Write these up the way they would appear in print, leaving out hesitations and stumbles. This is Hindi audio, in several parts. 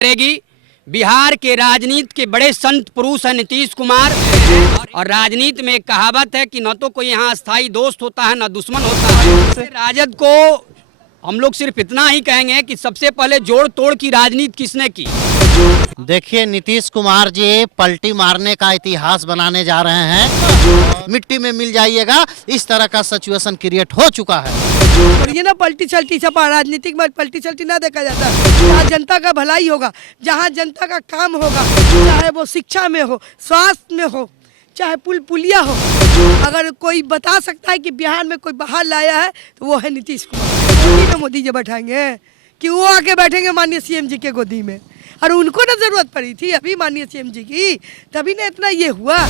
करेगी। बिहार के राजनीति के बड़े संत पुरुष हैं नीतीश कुमार। और राजनीति में एक कहावत है कि न तो कोई यहाँ अस्थाई दोस्त होता है न दुश्मन होता है। राजद को हम लोग सिर्फ इतना ही कहेंगे कि सबसे पहले जोड़ तोड़ की राजनीति किसने की। देखिए, नीतीश कुमार जी पलटी मारने का इतिहास बनाने जा रहे हैं। मिट्टी में मिल जाइएगा, इस तरह का सिचुएशन क्रिएट हो चुका है। और ये ना पलटी चलती छपा राजनीतिक में पलटी चलती ना देखा जाता। जहाँ जनता का भलाई होगा, जहाँ जनता का काम होगा, चाहे वो शिक्षा में हो, स्वास्थ्य में हो, चाहे पुल पुलिया हो, अगर कोई बता सकता है कि बिहार में कोई बाहर लाया है तो वो है नीतीश कुमार। मोदी जी बैठाएंगे कि वो आके बैठेंगे माननीय सीएम जी के गोदी में, और उनको ना जरूरत पड़ी थी अभी माननीय सीएम जी की, तभी ना इतना ये हुआ।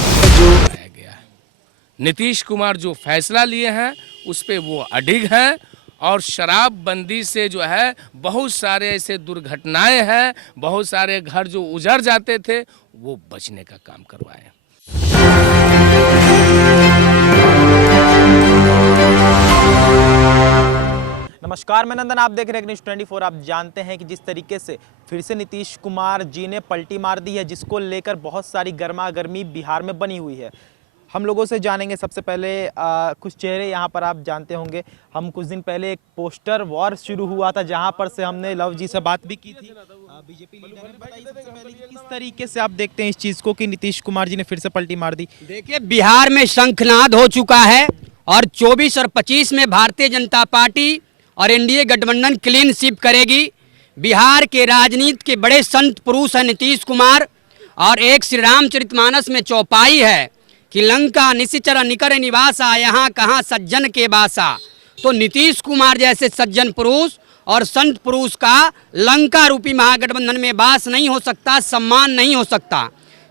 नीतीश कुमार जो फैसला लिए हैं उस पे वो अडिग हैं, और शराबबंदी से जो है बहुत सारे ऐसे दुर्घटनाएं हैं, बहुत सारे घर जो उजड़ जाते थे वो बचने का काम करवाए। नमस्कार, मैं नंदन, आप देख रहे हैं न्यूज़ 24। आप जानते हैं कि जिस तरीके से फिर से नीतीश कुमार जी ने पलटी मार दी है, जिसको लेकर बहुत सारी गर्मा गर्मी बिहार में बनी हुई है। हम लोगों से जानेंगे। सबसे पहले कुछ चेहरे यहाँ पर आप जानते होंगे। हम कुछ दिन पहले एक पोस्टर वॉर शुरू हुआ था, जहाँ पर से हमने लव जी से बात भी की थी, बीजेपी लीडर ने। बताइए सबसे पहले कि किस तरीके से आप देखते हैं इस चीज़ को कि नीतीश कुमार जी ने फिर से पलटी मार दी। देखिए, बिहार में शंखनाद हो चुका है और 24 और 25 में भारतीय जनता पार्टी और एनडीए गठबंधन क्लीन स्वीप करेगी। बिहार के राजनीति के बड़े संत पुरुष हैं नीतीश कुमार, और एक श्री रामचरितमानस में चौपाई है कि लंका निशिचर निकर निवासा, यहाँ कहाँ सज्जन के बासा। तो नीतीश कुमार जैसे सज्जन पुरुष और संत पुरुष का लंका रूपी महागठबंधन में वास नहीं हो सकता, सम्मान नहीं हो सकता।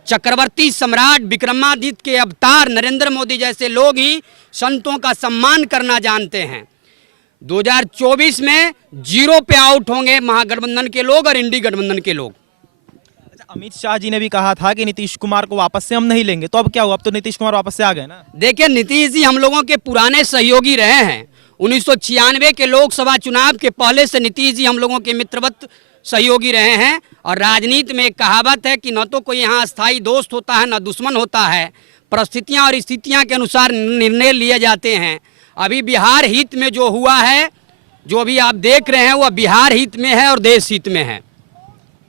चक्रवर्ती सम्राट विक्रमादित्य के अवतार नरेंद्र मोदी जैसे लोग ही संतों का सम्मान करना जानते हैं। 2024 में 0 पे आउट होंगे महागठबंधन के लोग और इंडी गठबंधन के लोग। अमित शाह जी ने भी कहा था कि नीतीश कुमार को वापस से हम नहीं लेंगे, तो अब क्या हुआ? अब तो नीतीश कुमार वापस से आ गए ना। देखिए, नीतीश जी हम लोगों के पुराने सहयोगी रहे हैं। 1996 के लोकसभा चुनाव के पहले से नीतीश जी हम लोगों के मित्रवत सहयोगी रहे हैं। और राजनीति में एक कहावत है कि न तो कोई यहाँ अस्थाई दोस्त होता है न दुश्मन होता है। परिस्थितियाँ और स्थितियाँ के अनुसार निर्णय लिए जाते हैं। अभी बिहार हित में जो हुआ है, जो अभी आप देख रहे हैं, वह बिहार हित में है और देश हित में है।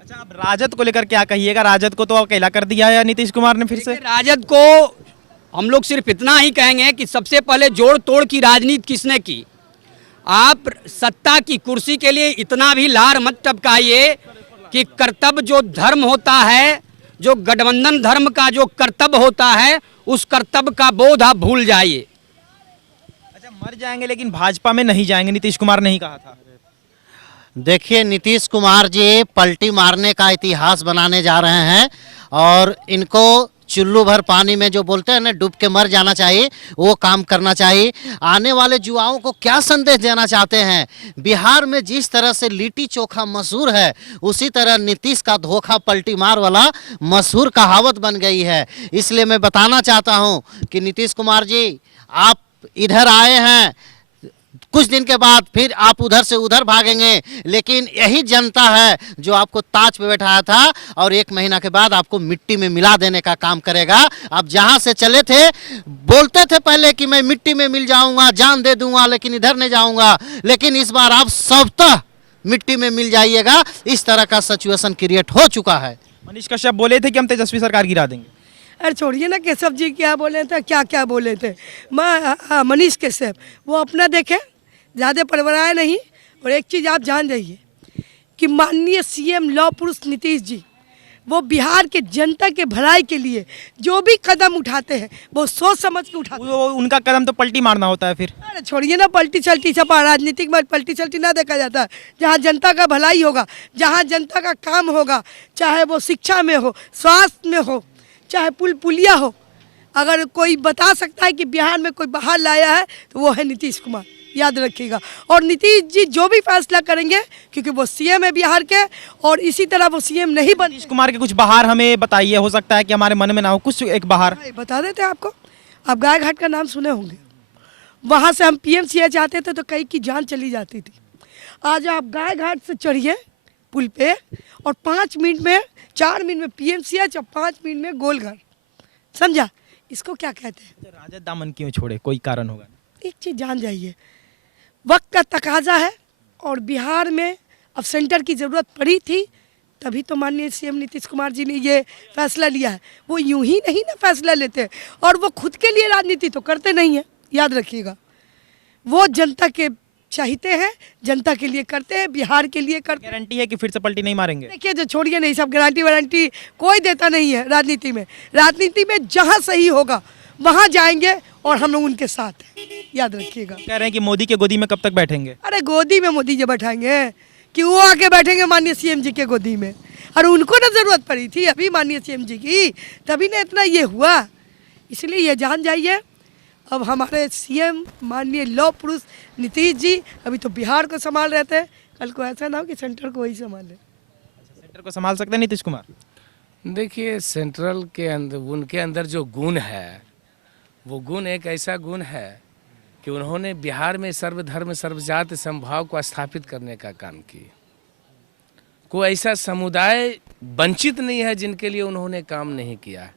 अच्छा, अब राजद को लेकर क्या कहिएगा? राजद को तो अकेला कर दिया है नीतीश कुमार ने फिर से। राजद को हम लोग सिर्फ इतना ही कहेंगे कि सबसे पहले जोड़ तोड़ की राजनीति किसने की। आप सत्ता की कुर्सी के लिए इतना भी लार मत टपकाइए कि कर्तव्य जो धर्म होता है, जो गठबंधन धर्म का जो कर्तव्य होता है, उस कर्तव्य का बोध आप भूल जाइए। अच्छा, मर जाएंगे लेकिन भाजपा में नहीं जाएंगे, नीतीश कुमार ने ही कहा था। देखिए, नीतीश कुमार जी पलटी मारने का इतिहास बनाने जा रहे हैं, और इनको चुल्लू भर पानी में जो बोलते हैं ना, डूब के मर जाना चाहिए, वो काम करना चाहिए। आने वाले युवाओं को क्या संदेश देना चाहते हैं? बिहार में जिस तरह से लिट्टी चोखा मशहूर है, उसी तरह नीतीश का धोखा पलटी मार वाला मशहूर कहावत बन गई है। इसलिए मैं बताना चाहता हूं कि नीतीश कुमार जी, आप इधर आए हैं, कुछ दिन के बाद फिर आप उधर से उधर भागेंगे, लेकिन यही जनता है जो आपको ताज पे बैठाया था, और 1 महीना के बाद आपको मिट्टी में मिला देने का काम करेगा। आप जहां से चले थे, बोलते थे पहले कि मैं मिट्टी में मिल जाऊंगा, जान दे दूंगा, लेकिन इधर नहीं जाऊंगा, लेकिन इस बार आप स्वतः मिट्टी में मिल जाइएगा। इस तरह का सिचुएशन क्रिएट हो चुका है। मनीष कश्यप बोले थे कि हम तेजस्वी सरकार गिरा देंगे। अरे छोड़िए ना, केशव जी क्या बोले थे, क्या क्या बोले थे। मनीष कश्यप वो अपना देखे, ज़्यादा परवराए नहीं। और एक चीज़ आप जान जाइए कि माननीय सीएम लौह पुरुष नीतीश जी, वो बिहार के जनता के भलाई के लिए जो भी कदम उठाते हैं वो सोच समझ के उठाते हैं। उनका कदम तो पलटी मारना होता है फिर। अरे छोड़िए ना, पलटी चलती छपा राजनीतिक में पलटी चलती ना देखा जाता। जहाँ जनता का भलाई होगा, जहाँ जनता का काम होगा, चाहे वो शिक्षा में हो, स्वास्थ्य में हो, चाहे पुल पुलिया हो, अगर कोई बता सकता है कि बिहार में कोई बाहर लाया है तो वो है नीतीश कुमार, याद रखिएगा। और नीतीश जी जो भी फैसला करेंगे, क्योंकि वो सीएम है बिहार के, और इसी तरह वो सीएम नहीं बन। नीतीश कुमार के कुछ बाहर हमें बताइए, हो सकता है कि हमारे मन में ना हो, कुछ एक बाहर बता देते हैं आपको। आप गाय घाट का नाम सुने होंगे, वहाँ से हम पीएमसीएच आते थे तो कई की जान चली जाती थी। आज आप गाय घाट से चढ़िए पुल पे, और 5 मिनट में 4 मिनट में पीएमसीएच और 5 मिनट में गोलघर, समझा? इसको क्या कहते हैं? राजद दामन क्यों छोड़े, कोई कारण होगा? एक चीज़ जान जाइए, वक्त का तकाजा है, और बिहार में अब सेंटर की ज़रूरत पड़ी थी, तभी तो माननीय सीएम नीतीश कुमार जी ने ये फैसला लिया है। वो यूं ही नहीं ना फैसला लेते, और वो खुद के लिए राजनीति तो करते नहीं है, याद रखिएगा। वो जनता के चाहते हैं, जनता के लिए करते हैं, बिहार के लिए करते हैं। गारंटी है कि फिर से पलटी नहीं मारेंगे? देखिए, जो छोड़िए नहीं, सब गारंटी वारंटी कोई देता नहीं है राजनीति में। राजनीति में जहाँ सही होगा वहाँ जाएंगे, और हम लोग उनके साथ हैं, याद रखिएगा। कह रहे हैं कि मोदी के गोदी में कब तक बैठेंगे? अरे गोदी में मोदी जी बैठाएंगे कि वो आके बैठेंगे माननीय सीएम जी के गोदी में? और उनको ना जरूरत पड़ी थी अभी माननीय सीएम जी की, तभी ना इतना ये हुआ। इसलिए ये जान जाइए, अब हमारे सीएम माननीय लौह पुरुष नीतीश जी अभी तो बिहार को संभाल रहे थे, कल को ऐसा ना हो कि सेंटर को वही संभाले। सेंटर को संभाल सकते हैं नीतीश कुमार? देखिए, सेंट्रल के अंदर उनके अंदर जो गुण है, वो गुण एक ऐसा गुण है कि उन्होंने बिहार में सर्वधर्म सर्वजाति समभाव को स्थापित करने का काम किया। कोई ऐसा समुदाय वंचित नहीं है जिनके लिए उन्होंने काम नहीं किया है।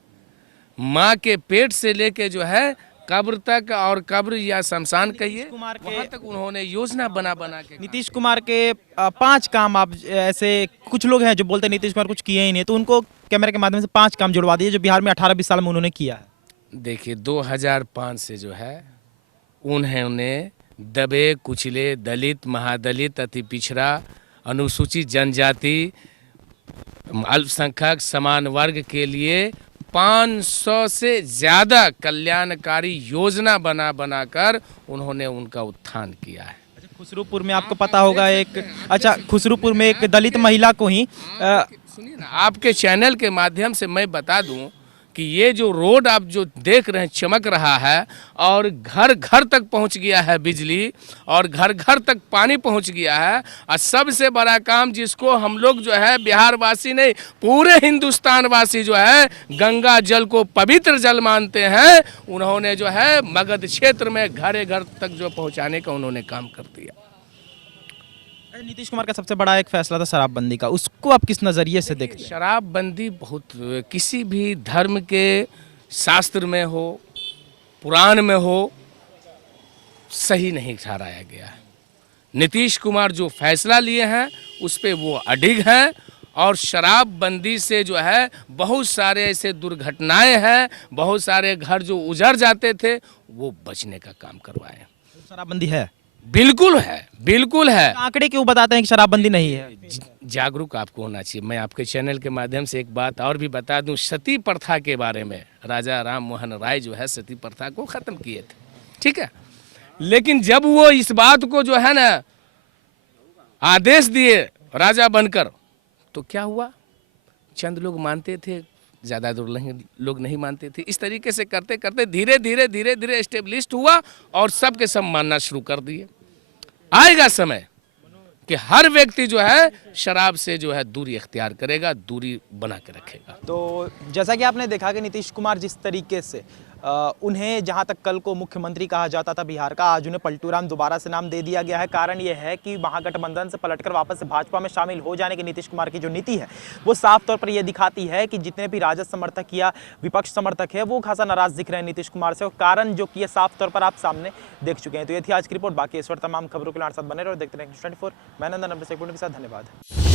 माँ के पेट से लेके जो है कब्र तक, और कब्र या शमशान कहिए, वहाँ तक उन्होंने योजना बना के नीतीश कुमार के 5 काम, आप ऐसे कुछ लोग हैं जो बोलते हैं नीतीश कुमार कुछ किए ही नहीं, तो उनको कैमरे के माध्यम से 5 काम जुड़वा दिए जो बिहार में 18-20 साल में उन्होंने किया है। देखिए, 2005 से जो है उन्होंने दबे कुचले दलित, महादलित, अति पिछड़ा, अनुसूचित जनजाति, अल्पसंख्यक, समान वर्ग के लिए 500 से ज़्यादा कल्याणकारी योजना बनाकर उन्होंने उनका उत्थान किया है। खुसरूपुर में आपको पता होगा खुसरूपुर में एक दलित महिला को ही सुनिए ना, आपके चैनल के माध्यम से मैं बता दूं कि ये जो रोड आप जो देख रहे हैं चमक रहा है, और घर घर तक पहुंच गया है बिजली, और घर घर तक पानी पहुंच गया है, और सबसे बड़ा काम जिसको हम लोग जो है बिहार वासी नहीं पूरे हिंदुस्तान वासी जो है गंगा जल को पवित्र जल मानते हैं, उन्होंने जो है मगध क्षेत्र में घरे घर तक जो पहुँचाने का उन्होंने काम कर दिया। नीतीश कुमार का सबसे बड़ा एक फैसला था शराबबंदी का, उसको आप किस नज़रिए से देखते हैं? शराबबंदी बहुत, किसी भी धर्म के शास्त्र में हो, पुराण में हो, सही नहीं ठहराया गया है। नीतीश कुमार जो फैसला लिए हैं उस पे वो अडिग हैं, और शराबबंदी से जो है बहुत सारे ऐसे दुर्घटनाएं हैं, बहुत सारे घर जो उजड़ जाते थे वो बचने का काम करवाए। शराबबंदी है? बिल्कुल है, बिल्कुल है। आंकड़े क्यों बताते हैं कि शराबबंदी नहीं है? जागरूक आपको होना चाहिए। मैं आपके चैनल के माध्यम से एक बात और भी बता दूं, सती प्रथा के बारे में राजा राम मोहन राय जो है सती प्रथा को ख़त्म किए थे, ठीक है। लेकिन जब वो इस बात को जो है ना आदेश दिए राजा बनकर, तो क्या हुआ, चंद लोग मानते थे, ज़्यादा लोग नहीं मानते थे। इस तरीके से करते करते धीरे धीरे एस्टेब्लिश्ड हुआ, और सब के सब मानना शुरू कर दिए। आएगा समय कि हर व्यक्ति जो है शराब से जो है दूरी अख्तियार करेगा, दूरी बना के रखेगा। तो जैसा कि आपने देखा कि नीतीश कुमार जिस तरीके से उन्हें जहां तक कल को मुख्यमंत्री कहा जाता था बिहार का, आज उन्हें पलटू राम दोबारा से नाम दे दिया गया है। कारण यह है कि महागठबंधन से पलटकर वापस से भाजपा में शामिल हो जाने की नीतीश कुमार की जो नीति है वो साफ तौर पर यह दिखाती है कि जितने भी राजद समर्थक या विपक्ष समर्थक है वो खासा नाराज दिख रहे हैं नीतीश कुमार से, और कारण जो कि साफ तौर पर आप सामने देख चुके हैं। तो ये थी आज की रिपोर्ट। बाकी इस वक्त तमाम खबरों के लिए साथ बने रहो, देखते रहें News 24। मैं नंदन अपने के साथ, धन्यवाद।